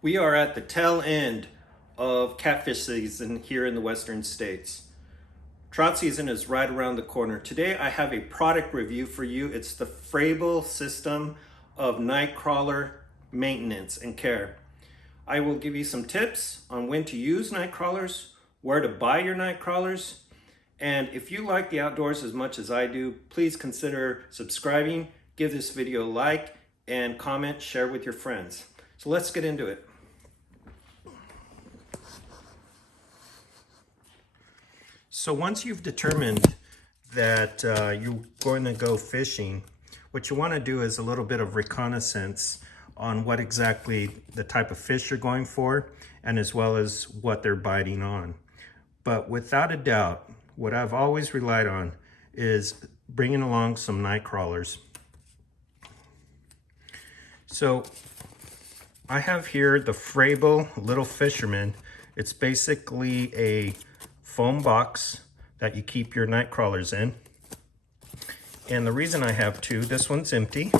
We are at the tail end of catfish season here in the western states. Trout season is right around the corner. Today I have a product review for you. It's the FRABILL system of night crawler maintenance and care. I will give you some tips on when to use night crawlers, where to buy your night crawlers, and if you like the outdoors as much as I do, please consider subscribing, give this video a like, and comment, share with your friends. So let's get into it. So once you've determined that you're going to go fishing, what you want to do is a little bit of reconnaissance on what exactly the type of fish you're going for, and as well as what they're biting on. But without a doubt, what I've always relied on is bringing along some night crawlers. So I have here the FRABILL Little Fisherman. It's basically a foam box that you keep your night crawlers in. And the reason I have two, this one's empty.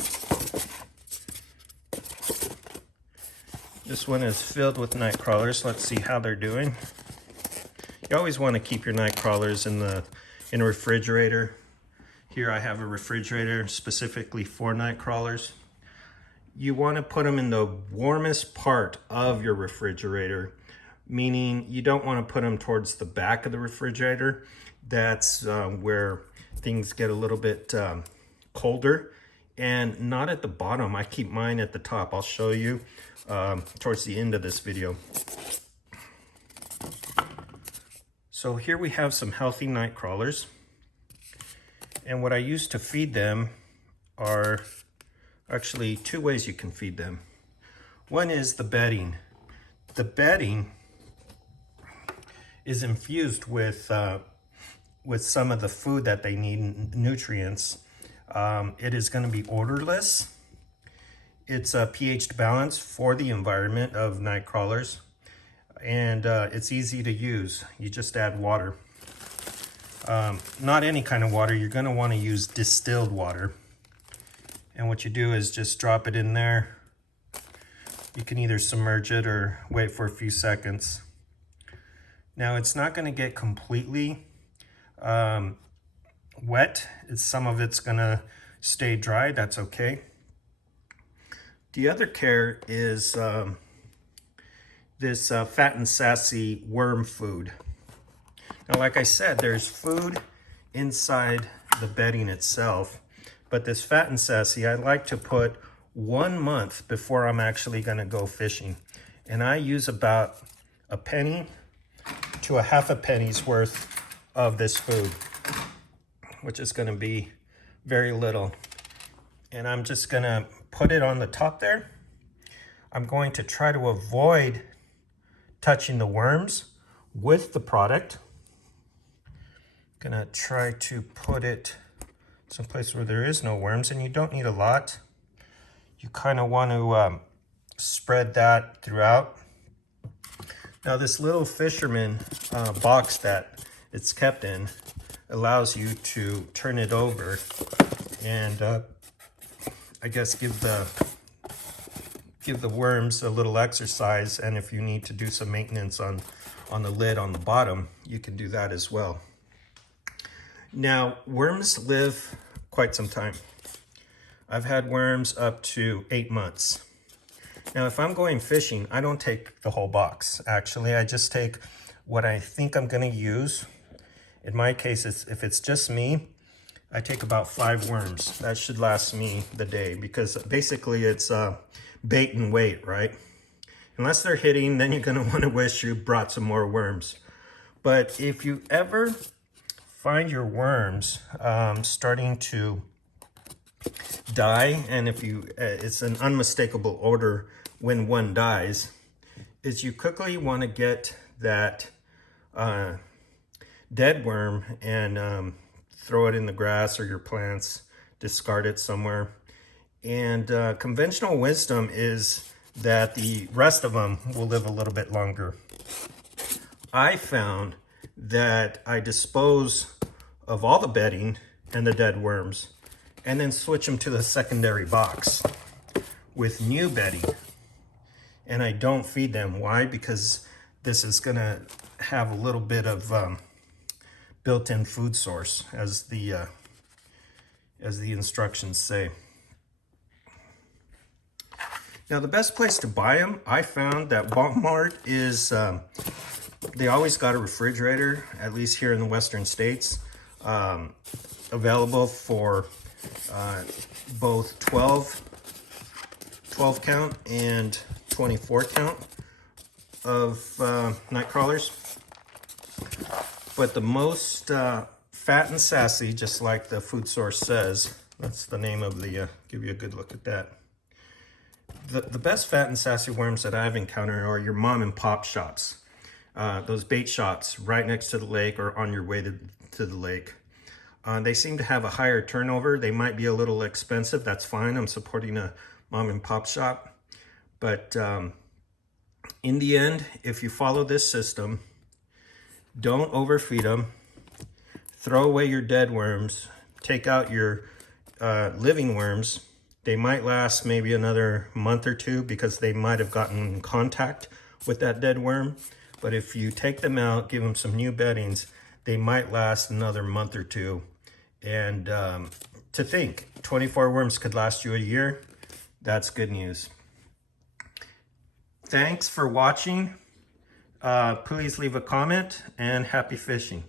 This one is filled with night crawlers. Let's see how they're doing. You always want to keep your night crawlers in a refrigerator. Here I have a refrigerator specifically for night crawlers. You want to put them in the warmest part of your refrigerator, meaning you don't want to put them towards the back of the refrigerator. That's where things get a little bit colder, and not at the bottom. I keep mine at the top. I'll show you towards the end of this video. So here we have some healthy night crawlers, and what I use to feed them are actually two ways you can feed them. One is the bedding. The bedding is infused with some of the food that they need, nutrients. It is going to be odorless. It's a pH balance for the environment of night crawlers, and it's easy to use. You just add water. Not any kind of water. You're going to want to use distilled water. And what you do is just drop it in there. You can either submerge it or wait for a few seconds. Now it's not going to get completely wet. Some of it's going to stay dry. That's okay. The other care is this Fat and Sassy worm food. Now, like I said, there's food inside the bedding itself, but this Fat and Sassy, I like to put 1 month before I'm actually going to go fishing. And I use about a penny to a half a penny's worth of this food, which is going to be very little. And I'm just going to put it on the top there. I'm going to try to avoid touching the worms with the product. I'm going to try to put it someplace where there is no worms, and you don't need a lot. You kind of want to spread that throughout. Now this little fisherman box that it's kept in allows you to turn it over and I guess give the worms a little exercise, and if you need to do some maintenance on the lid on the bottom, you can do that as well. Now, worms live quite some time. I've had worms up to 8 months. Now, if I'm going fishing, I don't take the whole box. Actually, I just take what I think I'm going to use. In my case, if it's just me, I take about 5 worms. That should last me the day, because basically it's bait and wait, right? Unless they're hitting, then you're going to want to wish you brought some more worms. But if you ever find your worms starting to die, and if you it's an unmistakable odor when one dies, is you quickly want to get that dead worm and throw it in the grass or your plants, discard it somewhere. And conventional wisdom is that the rest of them will live a little bit longer. I found that I dispose of all the bedding and the dead worms and then switch them to the secondary box with new bedding. and I don't feed them. Why? Because this is gonna have a little bit of built-in food source, as the instructions say. Now, the best place to buy them, I found that Walmart is, they always got a refrigerator, at least here in the Western States, available for both 12 count and 24 count of night crawlers. But the most fat and sassy, just like the food source says, that's the name of the, give you a good look at that. The best fat and sassy worms that I've encountered are your mom and pop shops. Those bait shops right next to the lake or on your way to the lake. They seem to have a higher turnover. They might be a little expensive. That's fine. I'm supporting a mom and pop shop. But in the end, if you follow this system, don't overfeed them. Throw away your dead worms. Take out your living worms. They might last maybe another month or two because they might have gotten in contact with that dead worm. But if you take them out, give them some new beddings, they might last another month or two. And to think 24 worms could last you a year, that's good news. Thanks for watching. Please leave a comment and happy fishing.